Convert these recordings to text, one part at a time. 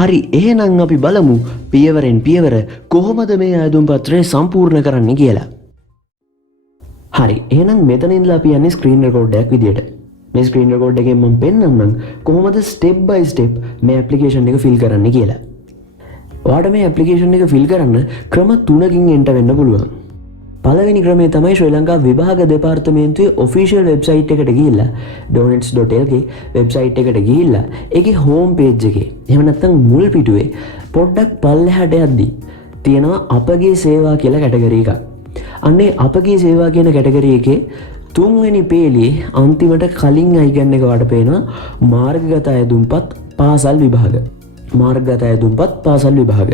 හරි එහෙනම් අපි බලමු පියවරෙන් පියවර කොහොමද මේ ආයුධම් පත්‍රය සම්පූර්ණ කරන්න කියලා. හරි එහෙනම් මෙතන ඉඳලා අපි යන්නේ ස්ක්‍රීන් රෙකෝඩ් එකක් විදියට. මේ ස්ක්‍රීන් රෙකෝඩ් එකෙන් මම පෙන්නන්නම් කොහොමද ස්ටෙප් බයි ස්ටෙප් මේ ඇප්ලිකේෂන් එක ෆිල් කරන්න කියලා. ඔයාලට මේ ඇප්ලිකේෂන් එක ෆිල් කරන්න ක්‍රම 3කින් එන්ටර් වෙන්න පුළුවන්. පළවෙනි ක්‍රමය තමයි ශ්‍රී ලංකා විභාග දෙපාර්තමේන්තුවේ ඔෆිෂියල් වෙබ්සයිට් එකට ගිහිල්ලා donets.lk වෙබ්සයිට් එකට ගිහිල්ලා ඒකේ හෝම් පේජ් එකේ එහෙම නැත්නම් මුල් පිටුවේ පොඩ්ඩක් පල්ලෙහාට යද්දී තියෙනවා අපගේ සේවා කියලා කැටගරි එකක්. අන්නේ අපගේ සේවා කියන කැටගරි එකේ තුන්වෙනි පේලියේ අන්තිමට කලින් අයිකන් එක වඩ පේනවා මාර්ගගත අයදුම්පත් පාසල් විභාග. මාර්ගගත අයදුම්පත් පාසල් විභාග.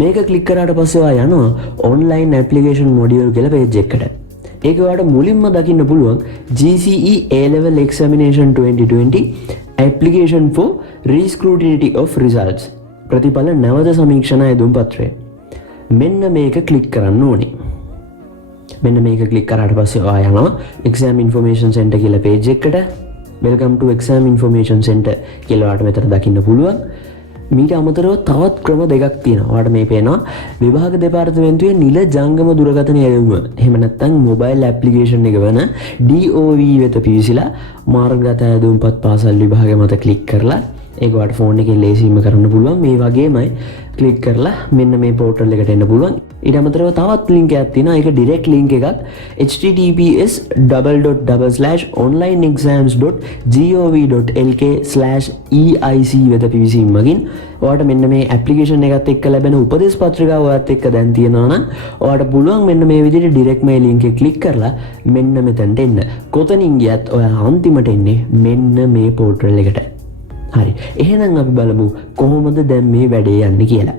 මේක ක්ලික් කරාට පස්සේ ඔයා යනවා ඔන්ලයින් ඇප්ලිකේෂන් මොඩියුල් කියලා පේජ් එකකට. ඒක ඔයාලට මුලින්ම දකින්න පුළුවන් GCE A level examination 2020 application for rescrutiny of results ප්‍රතිඵල නැවත සමීක්ෂණ අයදුම්පත්‍රය. මෙන්න මේක ක්ලික් කරන්න ඕනේ. මෙන්න මේක ක්ලික් කරාට පස්සේ ඔයා යනවා exam information center කියලා පේජ් එකකට. welcome to exam information center කියලා ඔයාලට මෙතන දකින්න පුළුවන්. මීට අමතරව තවත් ක්‍රම දෙකක් තියෙනවා. ඔයාලට මේ පේනවා විභාග දෙපාර්තමේන්තුවේ නිල ජංගම දුරකථන යෙදුම. එහෙම නැත්නම් මොබයිල් ඇප්ලිකේෂන් එක වන DOV වෙත පිවිසිලා මාර්ගගත යෙදුම්පත් පාසල් විභාගය මත ක්ලික් කරලා ඒක ඔයාලට ෆෝන් එකෙන් ලේසියෙන්ම කරන්න පුළුවන්. මේ වගේමයි ක්ලික් කරලා මෙන්න මේ පෝර්ටල් එකට එන්න පුළුවන්. ඊට අමතරව තවත් ලින්ක් එකක් තියෙනවා. ඒක ඩිරෙක්ට් ලින්ක් එකක් https://onlinexams.gov.lk/eic වෙත පිවිසීම මගින් ඔයාලට මෙන්න මේ ඇප්ලිකේෂන් එකත් එක්ක ලැබෙන උපදේශ පත්‍රිකාව ඔයත් එක්ක දැන් තියෙනවා නම් ඔයාලට පුළුවන් මෙන්න මේ විදිහට ඩිරෙක්ට් මේ ලින්ක් එක ක්ලික් කරලා මෙන්න මෙතනට එන්න. කොතනින් ගියත් ඔයා අන්තිමට එන්නේ මෙන්න මේ පෝර්ටල් එකට. හරි එහෙනම් අපි බලමු කොහොමද දැන් මේ වැඩේ යන්නේ කියලා.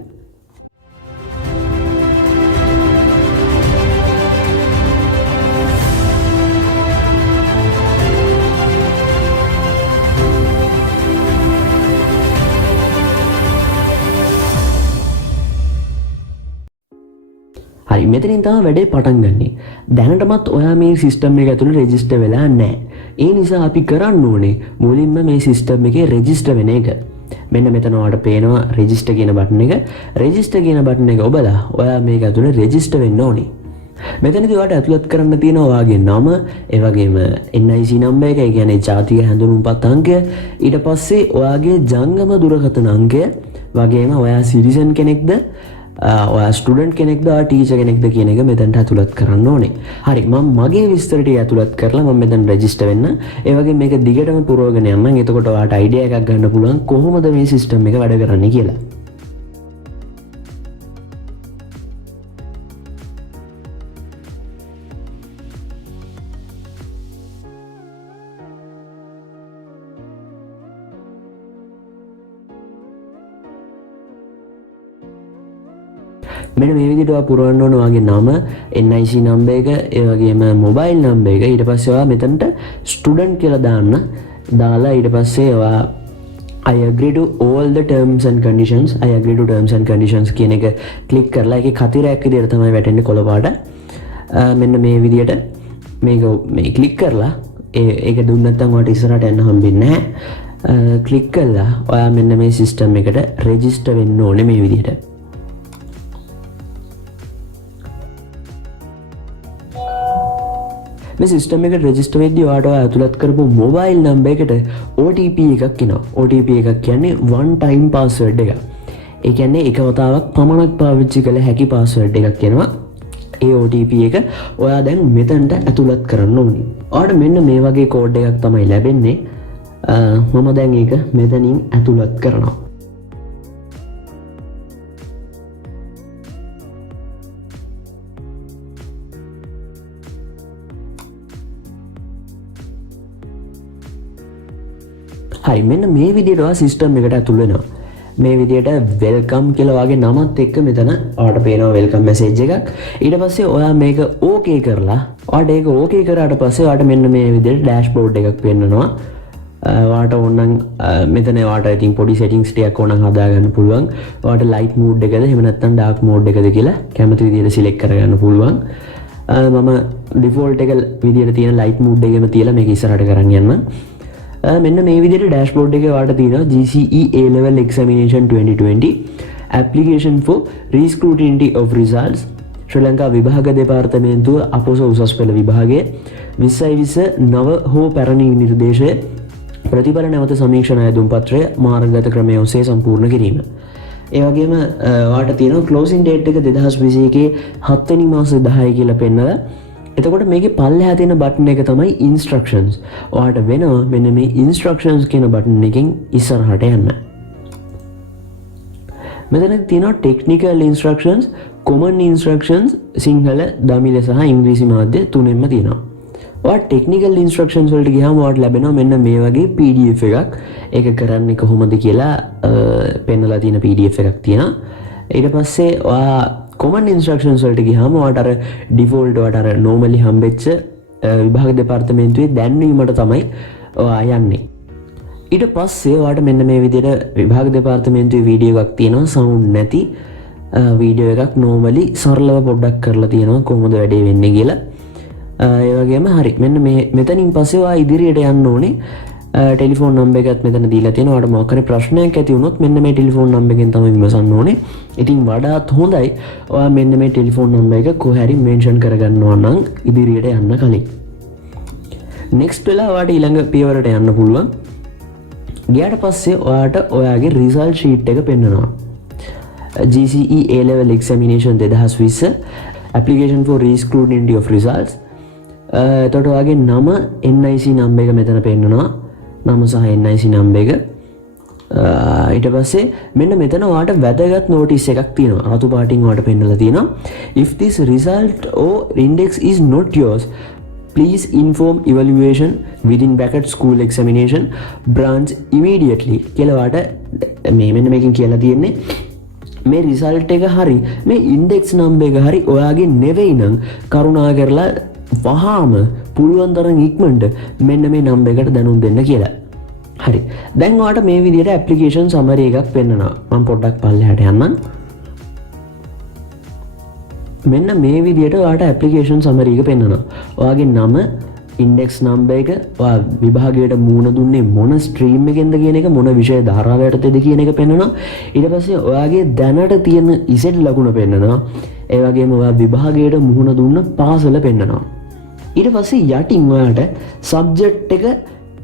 හරි මෙතනින් තමයි වැඩේ පටන් ගන්නෙ. දැනටමත් ඔයා මේ සිස්ටම් එක ඇතුළේ රෙජිස්ටර් වෙලා නැහැ. ඒ නිසා අපි කරන්න ඕනේ මුලින්ම මේ සිස්ටම් එකේ රෙජිස්ටර් වෙන එක. මෙන්න මෙතන ඔයාලට පේනවා රෙජිස්ටර් කියන බටන් එක. රෙජිස්ටර් කියන බටන් එක ඔබලා ඔයා මේක ඇතුළේ රෙජිස්ටර් වෙන්න ඕනේ. මෙතනදී ඔයාලට ඇතුළත් කරන්න තියෙනවා ඔයාගේ නම, ඒ වගේම NIC නම්බර් එක, ඒ කියන්නේ ජාතික හැඳුනුම්පත් අංකය, ඊට පස්සේ ඔයාගේ ජංගම දුරකථන අංකය, වගේම ඔයා සිටිසන් කෙනෙක්ද ඔයා ස්ටුඩන්ට් කෙනෙක්ද ඔයා ටීචර් කෙනෙක්ද කියන එක මෙතනට ඇතුළත් කරන්න ඕනේ. හරි මම මගේ විස්තර ටික ඇතුළත් කරලා මම මෙතන රෙජිස්ටර් වෙන්න. ඒ වගේම මේක දිගටම පුරවගෙන යන්න. එතකොට ඔයාට අයිඩියා එකක් ගන්න පුළුවන් කොහොමද මේ සිස්ටම් එක වැඩ කරන්නේ කියලා. මෙන්න මේ විදිහට ඔයා පුරවන්න ඕන ඔයාගේ නම, NIC නම්බර් එක, ඒ වගේම මොබයිල් නම්බර් එක. ඊට පස්සේ ඔයා මෙතනට ස්ටුඩන්ට් කියලා දාන්න. දාලා ඊට පස්සේ ඔයා I agree to all the terms and conditions, I agree to terms and conditions කියන එක ක්ලික් කරලා ඒකේ කතිරයක් විදිහට තමයි වැටෙන්නේ කොළ පාට. මෙන්න මේ විදිහට මේක මේ ක්ලික් කරලා ඒක දුන්න නැත්නම් ඔයාලට ඉස්සරහට යන්න හම්බෙන්නේ නැහැ. ක්ලික් කළා ඔයා මෙන්න මේ සිස්ටම් එකට රෙජිස්ටර් වෙන්න ඕනේ මේ විදිහට. මේ සිස්ටම් එකට රෙජිස්ටර් වෙද්දී ඔයාට ඇතුළත් කරපු මොබයිල් නම්බර් එකට OTP එකක් එනවා. OTP එකක් කියන්නේ one time password එක. ඒ කියන්නේ එක වතාවක් පමණක් පාවිච්චි කළ හැකි password එකක් එනවා. ඒ OTP එක ඔයා දැන් මෙතනට ඇතුළත් කරන්න ඕනේ. ඔයාට මෙන්න මේ වගේ කෝඩ් එකක් තමයි ලැබෙන්නේ. මම දැන් ඒක මෙතනින් ඇතුළත් කරනවා. හරි මෙන්න මේ විදිහට ඔයා සිස්ටම් එකට ඇතුල් වෙනවා. මේ විදිහට වෙල්කම් කියලා වගේ නමත් එක්ක මෙතන ඔයාට පේනවා වෙල්කම් මැසේජ් එකක්. ඊට පස්සේ ඔයා මේක ඕකේ කරලා ඔයාට ඒක ඕකේ කරාට පස්සේ ඔයාට මෙන්න මේ විදිහට ඩෑෂ්බෝඩ් එකක් පෙන්නනවා. ඔයාට ඕනනම් මෙතන ඔයාට ඉතින් පොඩි සෙටින්ග්ස් ටිකක් ඕනනම් හදා ගන්න පුළුවන්. ඔයාට ලයිට් මූඩ් එකද එහෙම නැත්නම් ඩාර්ක් මූඩ් එකද කියලා කැමති විදිහට සිලෙක්ට් කරගන්න පුළුවන්. මම ඩිෆෝල්ට් එක විදිහට තියෙන ලයිට් මූඩ් එකේම තියලා මේක ඉස්සරහට කරන් යන්න. මෙන්න මේ විදිහට ඩෑෂ්බෝඩ් එකේ ඔයාලට තියෙනවා GCE A level examination 2020 application for rescrutiny of results ශ්‍රී ලංකා විභාග දෙපාර්තමේන්තුව අපොස උසස් පෙළ විභාගයේ 2020 නව හෝ පැරණි නිර්දේශය ප්‍රතිඵල නැවත සමීක්ෂණ අයදුම් පත්‍රය මාර්ගගත ක්‍රමය ඔස්සේ සම්පූර්ණ කිරීම. ඒ වගේම ඔයාලට තියෙනවා ක්ලෝසින් ඩේට් එක 2021 7 වෙනි මාස 10 කියලා පෙන්නලා. එතකොට මේකේ පල්ලෙහා තියෙන බටන් එක තමයි instructions. ඔයාලට වෙනවා මෙන්න මේ instructions කියන බටන් එකෙන් ඉස්සරහට යන්න. මෙතන තියෙනවා technical instructions, common instructions Sinhala, දමිළ සහ ඉංග්‍රීසි මාධ්‍ය තුනෙන්ම තියෙනවා. ඔයාලා technical instructions වලට ගියාම ඔයාලට ලැබෙනවා මෙන්න මේ වගේ PDF එකක්. ඒක කරන්නේ කොහොමද කියලා පෙන්නලා තියෙන PDF එකක් තියෙනවා. ඊට පස්සේ ඔයා common instructions වලට ගියාම ඔයාලට අර default ඔයාලට අර normally හම්බෙච්ච විභාග දෙපාර්තමේන්තුවේ දැන්වීමට තමයි ඔයා යන්නේ. ඊට පස්සේ ඔයාලට මෙන්න මේ විදිහට විභාග දෙපාර්තමේන්තුවේ වීඩියෝ එකක් තියෙනවා sound නැති වීඩියෝ එකක් normally සරලව පොඩ්ඩක් කරලා තියෙනවා කොහොමද වැඩේ වෙන්නේ කියලා. ඒ වගේම හරි මෙන්න මේ මෙතනින් පස්සේ ඔයා ඉදිරියට යන්න ඕනේ. ටෙලිෆෝන් නම්බර් එකත් මෙතන දීලා තියෙනවා. ඔයාලට මොකක් හරි ප්‍රශ්නයක් ඇති වුණොත් මෙන්න මේ ටෙලිෆෝන් නම්බර් එකෙන් තමයි විමසන්න ඕනේ. ඉතින් වඩාත් හොඳයි ඔයා මෙන්න මේ ටෙලිෆෝන් නම්බර් එක කොහේ හරි මෙන්ෂන් කරගන්නවා නම් ඉදිරියට යන්න කලින්. next වෙලා ඔයාලට ඊළඟ පියවරට යන්න පුළුවන්. ගියාට පස්සේ ඔයාලට ඔයාගේ result sheet එක පෙන්නනවා. GCE A level examination 2020 application for rescrutiny of results. එතකොට ඔයාගේ නම NIC නම්බර් එක මෙතන පෙන්නනවා. නම සහ NIC නම්බර් එක. ඊට පස්සේ මෙන්න මෙතන ඔයාලට වැදගත් notice එකක් තියෙනවා. රතු පාටින් ඔයාලට පෙන්නලා තියෙනවා. If this result or index is not yours, please inform evaluation within bracket school examination branch immediately කියලා ඔයාලට මෙන්න මේකෙන් කියලා තියෙන්නේ මේ රිසල්ට් එක හරි මේ ඉන්ඩෙක්ස් නම්බර් එක හරි ඔයාගේ නෙවෙයි නම් කරුණා කරලා වහාම පුළුවන් තරම් ඉක්මනට මෙන්න මේ නම්බර් එකට දැනුම් දෙන්න කියලා. හරි. දැන් ඔයාලට මේ විදිහට ඇප්ලිකේෂන් සමරි එකක් පෙන්නනවා. මම පොඩ්ඩක් පල්ලෙහාට යන්නම්. මෙන්න මේ විදිහට ඔයාලට ඇප්ලිකේෂන් සමරි එක පෙන්නනවා. ඔයාගේ නම, ඉන්ඩෙක්ස් නම්බර් එක, ඔයා විභාගයට මූණ දුන්නේ මොන ස්ට්‍රීම් එකෙන්ද කියන එක, මොන විෂය ධාරාවයටද කියන එක පෙන්නනවා. ඊට පස්සේ ඔයාගේ දැනට තියෙන ඉසෙට් ලකුණ පෙන්නනවා. ඒ වගේම ඔයා විභාගයට මුහුණ දුන්න පාසල පෙන්නනවා. ඊට පස්සේ යටින් ඔයාට සබ්ජෙක්ට් එක,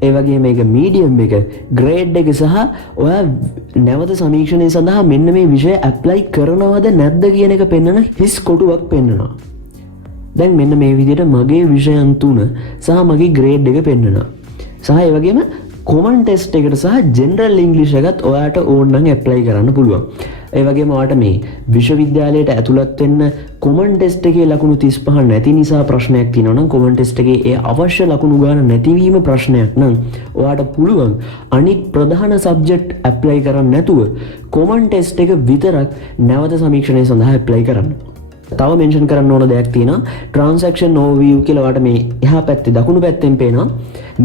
ඒ වගේම මේක මීඩියම් එක, ග්‍රේඩ් එක සහ ඔයා නැවත සමීක්ෂණය සඳහා මෙන්න මේ විෂය ඇප්ලයි කරනවද නැද්ද කියන එක පෙන්වන හිස් කොටුවක් පෙන්වනවා. දැන් මෙන්න මේ විදිහට මගේ විෂයන් 3 සහ මගේ ග්‍රේඩ් එක පෙන්වනවා. සහ ඒ වගේම කොමන් ටෙස්ට් එකට සහ ජෙනරල් ඉංග්‍රීසි එකත් ඔයාට ඕන නම් ඇප්ලයි කරන්න පුළුවන්. ඒ වගේම ඔයාට මේ විශ්වවිද්‍යාලයට ඇතුළත් වෙන්න කොමන් ටෙස්ට් එකේ ලකුණු 35 නැති නිසා ප්‍රශ්නයක් තියෙනවා නම් කොමන් ටෙස්ට් එකේ ඒ අවශ්‍ය ලකුණු ගන්න නැතිවීම ප්‍රශ්නයක් නම් ඔයාට පුළුවන් අනිත් ප්‍රධාන සබ්ජෙක්ට් ඇප්ලයි කරන්න නැතුව කොමන් ටෙස්ට් එක විතරක් නැවත සමීක්ෂණය සඳහා ඇප්ලයි කරන්න. තව මෙන්ෂන් කරන්න ඕන දෙයක් තියෙනවා. ට්‍රාන්සැක්ෂන් ඕවර්විව් කියලා ඔයාට මේ එහා පැත්තේ දකුණු පැත්තෙන් පේනවා.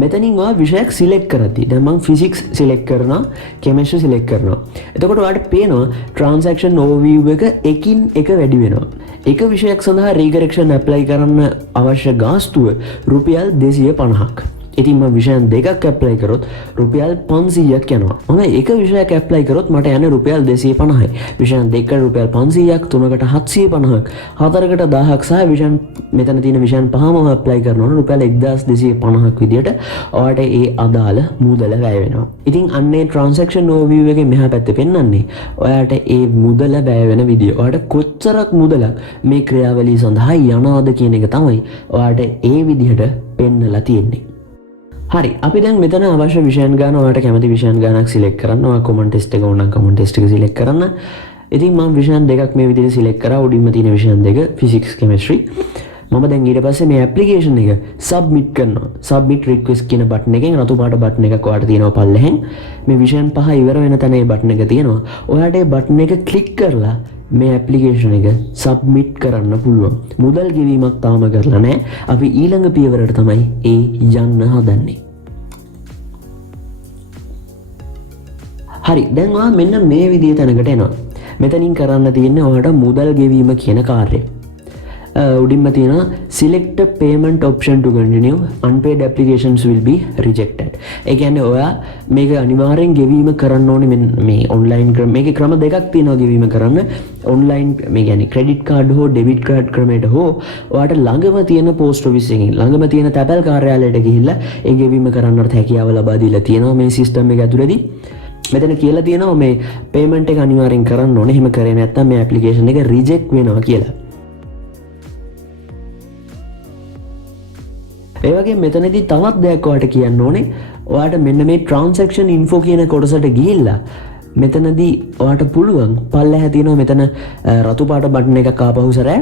මෙතනින් ඔයා විෂයක් සිලෙක්ට් කරද්දී දැන් මම ෆිසික්ස් සිලෙක්ට් කරනවා, කෙමිස්ට්‍රි සිලෙක්ට් කරනවා. එතකොට ඔයාට පේනවා ට්‍රාන්සැක්ෂන් ඕවර්විව් එක එකින් එක වැඩි වෙනවා. එක විෂයක් සඳහා රීකරෙක්ෂන් ඇප්ලයි කරන්න අවශ්‍ය ගාස්තුව රුපියල් 250ක්. ඉතින් මම විෂයන් දෙකක් ඇප්ලයි කරොත් රුපියල් 500ක් යනවා. මම එක විෂයක් ඇප්ලයි කරොත් මට යන්නේ රුපියල් 250යි. විෂයන් දෙකකට රුපියල් 500ක්, තුනකට 750ක්, හතරකට 1000ක් සහ විෂයන් මෙතන තියෙන විෂයන් පහම ඇප්ලයි කරනවා නම් රුපියල් 1250ක් විදියට ඔයාට ඒ අදාළ මුදල වැය වෙනවා. ඉතින් අන්නේ ට්‍රාන්සැක්ෂන් ඕවර්විව් එකේ මෙහා පැත්තේ පෙන්වන්නේ ඔයාට ඒ මුදල වැය වෙන විදිය. ඔයාට කොච්චරක් මුදලක් මේ ක්‍රියාවලිය සඳහා යනවාද කියන එක තමයි ඔයාට ඒ විදිහට පෙන්නලා තියෙන්නේ. හරි, අපි දැන් මෙතන අවශ්‍ය විෂයන් ගන්න ඔයාලට කැමති විෂයන් ගණක් සිලෙක්ට් කරන්න. ඔයා කොමන් ටෙස්ට් එක ඕන නම් කොමන් ටෙස්ට් එක සිලෙක්ට් කරන්න. ඉතින් මම විෂයන් දෙකක් මේ විදිහට සිලෙක්ට් කරා. උඩින්ම තියෙන විෂයන් දෙක ෆිසික්ස්, කෙමිස්ට්‍රි. මම දැන් ඊට පස්සේ මේ ඇප්ලිකේෂන් එක සබ්මිට් කරනවා. සබ්මිට් රික්වෙස්ට් කියන බටන් එකෙන් රතු පාට බටන් එකක් ඔයාලට තියෙනවා පල්ලෙහෙන්. මේ විෂයන් පහ ඉවර වෙන තැන මේ බටන් එක තියෙනවා. ඔයාලට මේ බටන් එක ක්ලික් කරලා මේ ඇප්ලිකේෂන් එක සබ්මිට් කරන්න පුළුවන්. මුදල් ගෙවීමක් තාම කරලා නැහැ. අපි ඊළඟ පියවරට තමයි ඒ යන්න හදන්නේ. හරි, දැන් ඔයා මෙන්න මේ විදිහේ තැනකට එනවා. මෙතනින් කරන්න තියෙන්නේ ඔයාලට මුදල් ගෙවීම කියන කාර්යය. උඩින්ම තියෙනවා select a payment option to continue, unpaid applications will be rejected. ඒ කියන්නේ ඔයා මේක අනිවාර්යෙන් ගෙවීම කරන්න ඕනේ. මේ ඔන්ලයින් ක්‍රම මේකේ ක්‍රම දෙකක් තියෙනවා ගෙවීම කරන්න. ඔන්ලයින් මේ කියන්නේ ක්‍රෙඩිට් කාඩ් හෝ ඩෙබිට් කාඩ් ක්‍රමයට හෝ ඔයාට ළඟම තියෙන පෝස්ට් ඔෆිස් එකකින් ළඟම තියෙන තැපැල් කාර්යාලයට ගිහිල්ලා ඒ ගෙවීම කරන්නට හැකියාව ලබා දීලා තියෙනවා මේ සිස්ටම් එක ඇතුළේදී. මෙතන කියලා තියෙනවා මේ පේමන්ට් එක අනිවාර්යෙන් කරන්න ඕනේ. එහෙම කරේ නැත්නම් මේ ඇප්ලිකේෂන් එක රිජෙක්ට් වෙනවා කියලා. ඒ වගේ මෙතනදී තවත් දෙයක් ඔයාලට කියන්න ඕනේ. ඔයාලට මෙන්න මේ transaction info කියන කොටසට ගිහිල්ලා මෙතනදී ඔයාලට පුළුවන් පල්ලෙහා තියෙනවා මෙතන රතු පාට බටන් එකක් ආපහු සරෑ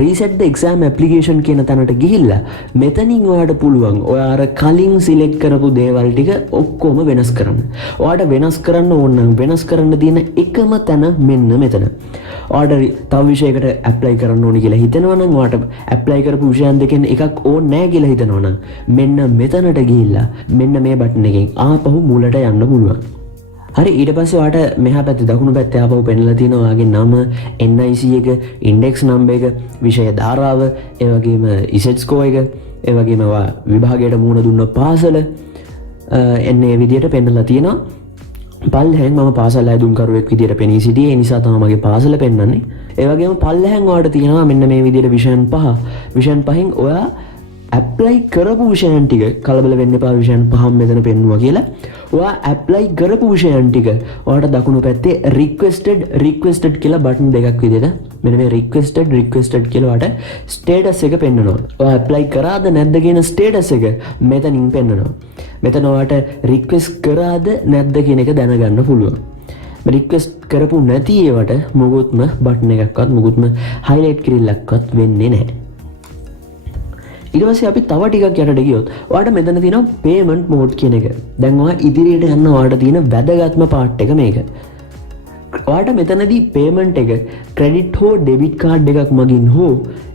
reset the exam application කියන තැනට ගිහිල්ලා මෙතනින් ඔයාලට පුළුවන් ඔයා අර කලින් සිලෙක්ට් කරපු දේවල් ටික ඔක්කොම වෙනස් කරන්න. ඔයාලට වෙනස් කරන්න ඕන නම් වෙනස් කරන්න තියෙන එකම තැන මෙන්න මෙතන. ඔයාලට තව විෂයකට ඇප්ලයි කරන්න ඕනි කියලා හිතනවා නම් ඔයාලට ඇප්ලයි කරපු විෂයන් දෙකෙන් එකක් ඕනේ නැහැ කියලා හිතනවා නම් මෙන්න මෙතනට ගිහිල්ලා මෙන්න මේ බටන් එකෙන් ආපහු මුලට යන්න පුළුවන්. හරි ඊට පස්සේ ඔයාලට මෙහා පැත්තේ දකුණු පැත්තේ ආපහු පෙන්නලා තියෙනවා ඔයාගේ නම, NIC එක, ඉන්ඩෙක්ස් නම්බර් එක, විෂය ධාරාව, ඒ වගේම ඉසෙට් ස්කෝර් එක, ඒ වගේම ඔයා විභාගයට මුහුණ දුන්න පාසල එන්නේ විදියට පෙන්නලා තියෙනවා. පල්ලෙහෙන් මම පාසල් ඇදුම්කරුවෙක් විදියට පෙනී සිටියේ. ඒ නිසා තමයි මගේ පාසල පෙන්වන්නේ. ඒ වගේම පල්ලෙහෙන් ඔයාලට තියෙනවා මෙන්න මේ විදියට විෂයන් 5. විෂයන් 5න් ඔයා ඇප්ලයි කරපු විෂයන් ටික කලබල වෙන්න එපා. විෂයන් 5ක් මෙතන පෙන්නුවා කියලා. ඔයා ඇප්ලයි කරපු විෂයන් ටික ඔයාලට දකුණු පැත්තේ requested කියලා බටන් දෙකක් විදියට මෙන්න මේ requested කියලා ඔයාලට ස්ටේටස් එක පෙන්වනවා. ඔයා ඇප්ලයි කරාද නැද්ද කියන ස්ටේටස් එක මෙතනින් පෙන්වනවා. මෙතන ඔයාලට රික්වෙස්ට් කරාද නැද්ද කියන එක දැනගන්න පුළුවන්. රික්වෙස්ට් කරපු නැති ඒවට මොකුත්ම බටන් එකක්වත් මොකුත්ම highlight කිරිල්ලක්වත් වෙන්නේ නැහැ. ඊට පස්සේ අපි තව ටිකක් යටට ගියොත් ඔයාලට මෙතන තියෙනවා payment mode කියන එක. දැන් ඔයා ඉදිරියට යන්න ඔයාලට තියෙන වැදගත්ම part එක මේක. ඔයාලට මෙතනදී payment එක credit හෝ debit card එකක් මගින් හෝ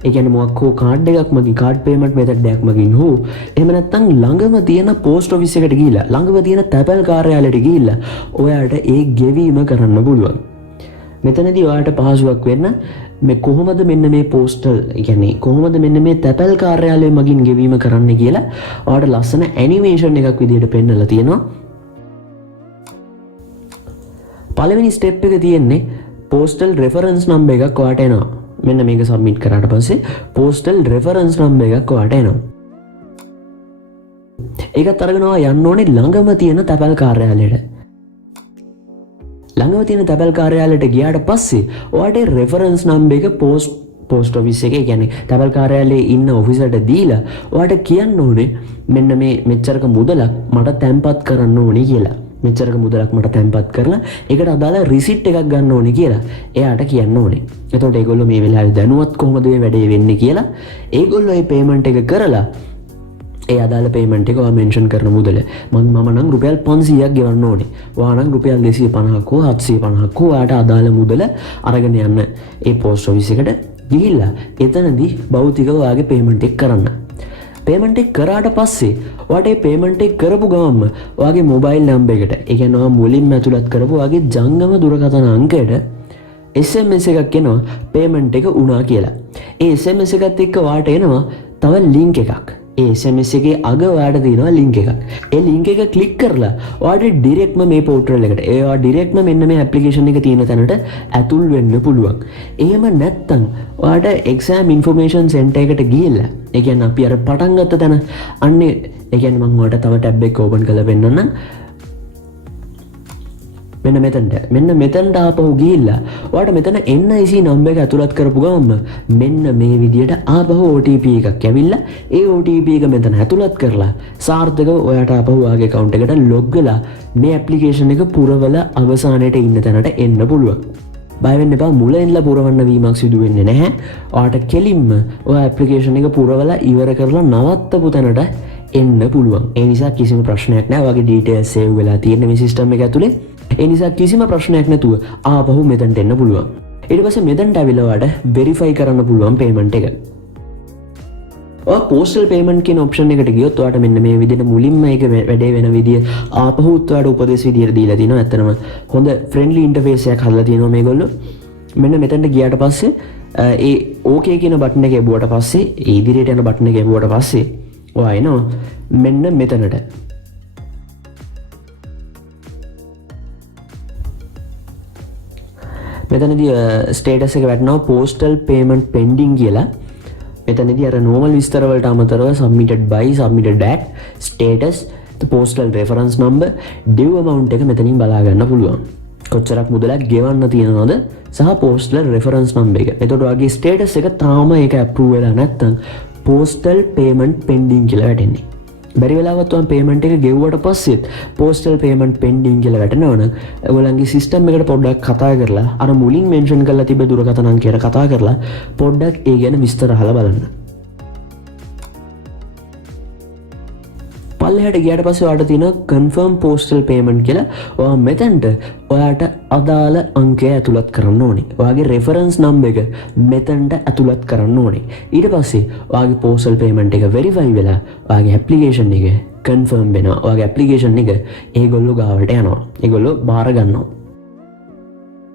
ඒ කියන්නේ මොකක් හෝ card එකක් මගින් card payment method එකක් මගින් හෝ එහෙම නැත්නම් ළඟම තියෙන post office එකට ගිහිල්ලා ළඟම තියෙන තැපැල් කාර්යාලයට ගිහිල්ලා ඔයාලට ඒ ගෙවීම කරන්න පුළුවන්. මෙතනදී ඔයාලට පහසුවක් වෙන්න මේ කොහොමද මෙන්න මේ පෝස්ටල් කියන්නේ කොහොමද මෙන්න මේ තැපැල් කාර්යාලය මගින් ගෙවීම කරන්න කියලා ඔයාලට ලස්සන ඇනිමේෂන් එකක් විදියට පෙන්නලා තියෙනවා. පළවෙනි ස්ටෙප් එක තියෙන්නේ postal reference number එකක් ඔයාලට එනවා. මෙන්න මේක සබ්මිට් කරාට පස්සේ postal reference number එකක් ඔයාලට එනවා. ඒකත් අරගෙන යන්න ඕනේ ළඟම තියෙන තැපැල් කාර්යාලයට. ළඟම තියෙන තැපැල් කාර්යාලයට ගියාට පස්සේ ඔයාලට රෙෆරන්ස් නම්බර් එක පෝස්ට් ඔෆිස් එකේ කියන්නේ තැපැල් කාර්යාලයේ ඉන්න ඔෆිසර්ට දීලා ඔයාලට කියන්න ඕනේ මෙන්න මේ මෙච්චරක මුදලක් මට තැන්පත් කරන්න ඕනේ කියලා. මෙච්චරක මුදලක් මට තැන්පත් කරලා ඒකට අදාළ රිසිට් එකක් ගන්න ඕනේ කියලා එයාට කියන්න ඕනේ. එතකොට ඒගොල්ලෝ මේ වෙලාවේ දැනුවත් කොහොමද මේ වැඩේ වෙන්නේ කියලා ඒගොල්ලෝ මේ පේමන්ට් එක කරලා ඒ අදාළ පේමන්ට් එක ඔයා මෙන්ෂන් කරන මුදල මම නම් රුපියල් 500ක් ගෙවන්න ඕනේ. ඔයා නම් රුපියල් 250ක් හෝ 750ක් හෝ ඔයාට අදාළ මුදල අරගෙන යන්න ඒ පෝස්ට් ඔෆිස් එකට ගිහිල්ලා එතනදී භෞතිකව ඔයාගේ පේමන්ට් එක කරන්න. පේමන්ට් එක කරාට පස්සේ ඔයාට ඒ පේමන්ට් එක කරපු ගමන්ම ඔයාගේ මොබයිල් නම්බර් එකට ඒ කියන්නේ ඔයා මුලින්ම ඇතුළත් කරපු ඔයාගේ ජංගම දුරකථන අංකයට SMS එකක් එනවා පේමන්ට් එක වුණා කියලා. ඒ SMS එකත් එක්ක ඔයාට එනවා තව ලින්ක් එකක්. ඒ SMS එකේ අග ඔයාට තියෙනවා ලින්ක් එකක්. ඒ ලින්ක් එක ක්ලික් කරලා ඔයාට ඩිරෙක්ට්ම මේ පෝර්ටල් එකට ඔයා ඩිරෙක්ට්ම මෙන්න මේ ඇප්ලිකේෂන් එක තියෙන තැනට ඇතුල් වෙන්න පුළුවන්. එහෙම නැත්නම් ඔයාට එක්සෑම් ඉන්ෆර්මේෂන් සෙන්ටර් එකට ගිහිල්ලා ඒ කියන්නේ අපි අර පටන් ගත්ත තැන අන්නේ ඒ කියන්නේ මම ඔයාලට තව ටැබ් එක ඕපන් කරලා පෙන්නන්නම්. මෙන්න මෙතනට ආපහු ගිහිල්ලා ඔයාලට මෙතන NIC නම්බර් එක ඇතුළත් කරපු ගමන්ම මෙන්න මේ විදියට ආපහු OTP එකක් ඇවිල්ලා ඒ OTP එක මෙතන ඇතුළත් කරලා සාර්ථකව ඔයාට ආපහු ඔයාගේ account එකට log වෙලා මේ application එක පුරවලා අවසානයේ ඉන්න තැනට එන්න පුළුවන්. බය වෙන්න එපා මුල ඉඳලා පුරවන්න වීමක් සිදු වෙන්නේ නැහැ. ඔයාට කෙලින්ම ඔය application එක පුරවලා ඉවර කරලා නවත්තපු තැනට එන්න පුළුවන්. ඒ නිසා කිසිම ප්‍රශ්නයක් නැහැ. ඔයාගේ details save වෙලා තියෙන මේ system එක ඇතුලේ. ඒ නිසා කිසිම ප්‍රශ්නයක් නැතුව ආපහු මෙතනට එන්න පුළුවන්. ඊට පස්සේ මෙතනට ඇවිල්ලා ඔයාලට verify කරන්න පුළුවන් payment එක. ඔය postal payment කියන option එකට ගියොත් ඔයාලට මෙන්න මේ විදිහට මුලින්ම ඒක වැඩේ වෙන විදිය ආපහු ඔයාලට උපදෙස් විදියට දීලා තිනවා. ඇත්තටම හොඳ friendly interface එකක් හදලා තිනවා මේගොල්ලෝ. මෙන්න මෙතනට ගියාට පස්සේ ඒ ඕකේ කියන බට්න එක එබුවට පස්සේ ඉදිරියට යන බට්න එක එබුවට පස්සේ ඔයා එනවා මෙන්න මෙතනට. මෙතනදී ස්ටේටස් එක වැටෙනවා postal payment pending කියලා. මෙතනදී අර normal විස්තර වලට අමතරව submitted by, submitted at, status, the postal reference number, due amount එක මෙතනින් බලා ගන්න පුළුවන්. කොච්චරක් මුදලක් ගෙවන්න තියෙනවද සහ postal reference number එක. එතකොට ඔයාගේ status එක තාම ඒක approve වෙලා නැත්නම් postal payment pending කියලා වැටෙන්නේ. බැරි වෙලාවත් ඔයා payment එක ගෙවුවට පස්සෙත් postal payment pending කියලා වැටෙනවනම් ඔයගොල්ලන්ගේ system එකට පොඩ්ඩක් කතා කරලා අර මුලින් mention කරලා තිබ්බ දුරකථන අංකයට කතා කරලා පොඩ්ඩක් ඒ ගැන විස්තර අහලා බලන්න. පල්ලෙහාට ගියාට පස්සේ ඔයාලට තියෙන confirm postal payment කියලා ඔයා මෙතනට ඔයාට අදාළ අංකය ඇතුළත් කරන්න ඕනේ. ඔයාගේ reference number එක මෙතනට ඇතුළත් කරන්න ඕනේ. ඊට පස්සේ ඔයාගේ postal payment එක verify වෙලා ඔයාගේ application එක confirm වෙනවා. ඔයාගේ application එක ඒගොල්ලෝ ගාවට යනවා. ඒගොල්ලෝ බාර ගන්නවා.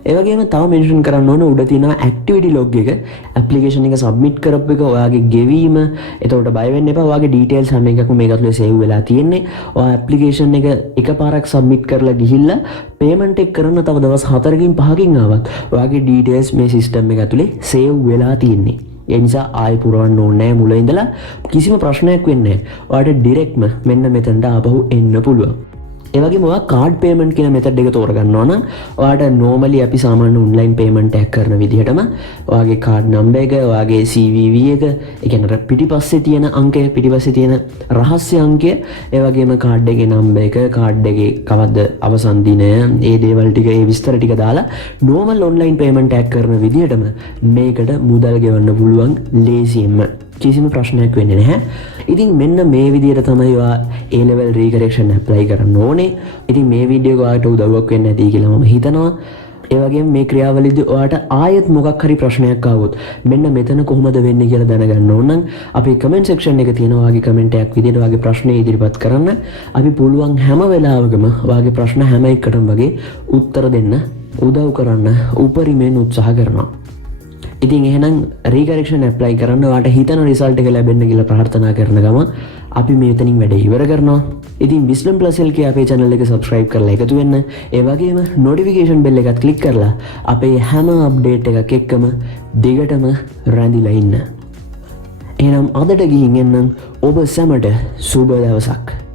ඒ වගේම තව මෙන්ෂන් කරන්න ඕන උඩ තියෙන ඇක්ටිවිටි ලොග් එක ඇප්ලිකේෂන් එක සබ්මිට් කරපු එක ඔයාගේ ගෙවීම. එතකොට බය වෙන්න එපා. ඔයාගේ ඩීටේල්ස් හැම එකක්ම මේක ඇතුලේ සේව් වෙලා තියෙන්නේ. ඔයා ඇප්ලිකේෂන් එක එකපාරක් සබ්මිට් කරලා ගිහිල්ලා පේමන්ට් එක කරන තව දවස් 4කින් 5කින් ආවත් ඔයාගේ ඩීටේල්ස් මේ සිස්ටම් එක ඇතුලේ සේව් වෙලා තියෙන්නේ. ඒ නිසා ආයෙ පුරවන්න ඕනේ නැහැ මුල ඉඳලා. කිසිම ප්‍රශ්නයක් වෙන්නේ නැහැ. ඔයාට ඩිරෙක්ට්ම මෙන්න මෙතනට ආපහු එන්න පුළුවන්. ඒ වගේම ඔයා කාඩ් පේමන්ට් කියන මෙතඩ් එක තෝරගන්නවා නම් ඔයාට normally අපි සාමාන්‍ය ඔන්ලයින් පේමන්ට් එකක් කරන විදිහටම ඔයාගේ කාඩ් නම්බර් එක, ඔයාගේ CVV එක, ඒ කියන්නේ පිටිපස්සේ තියෙන අංකය, පිටිපස්සේ තියෙන රහස්‍ය අංකය, ඒ වගේම කාඩ් එකේ නම්බර් එක, කාඩ් එකේ කවද්ද අවසන් දිනය, ඒ දේවල් ටික, ඒ විස්තර ටික දාලා normal ඔන්ලයින් පේමන්ට් එකක් කරන විදිහටම මේකට මුදල් ගෙවන්න පුළුවන් ලේසියෙන්ම. කිසිම ප්‍රශ්නයක් වෙන්නේ නැහැ. ඉතින් මෙන්න මේ විදිහට තමයි ඔයා A level recorrection apply කරන්න ඕනේ. ඉතින් මේ වීඩියෝ එක ඔයාලට උදව්වක් වෙන්න ඇති කියලා මම හිතනවා. ඒ වගේම මේ ක්‍රියාවලියදී ඔයාට ආයෙත් මොකක් හරි ප්‍රශ්නයක් ආවොත් මෙන්න මෙතන කොහොමද වෙන්නේ කියලා දැනගන්න ඕන නම් අපි comment section එකේ තියෙන ඔයාගේ comment එකක් විදිහට ඔයාගේ ප්‍රශ්න ඉදිරිපත් කරන්න. අපි පුළුවන් හැම වෙලාවකම ඔයාගේ ප්‍රශ්න හැම එකටම වගේ උත්තර දෙන්න උදව් කරන්න උපරිමයෙන් උත්සාහ කරනවා. ඉතින් එහෙනම් රීකරෙක්ෂන් ඇප්ලයි කරන්න ඔයාලට හිතන රිසල්ට් එක ලැබෙන්න කියලා ප්‍රාර්ථනා කරන ගමන් අපි මෙතනින් වැඩේ ඉවර කරනවා. ඉතින් Wisdom Plus LK අපේ channel එක subscribe කරලා එකතු වෙන්න. ඒ වගේම notification bell එකත් click කරලා අපේ හැම update එකක් එක්කම දිගටම රැඳිලා ඉන්න. එහෙනම් අදට ගිහින් එන්නම් ඔබ සැමට සුබ දවසක්.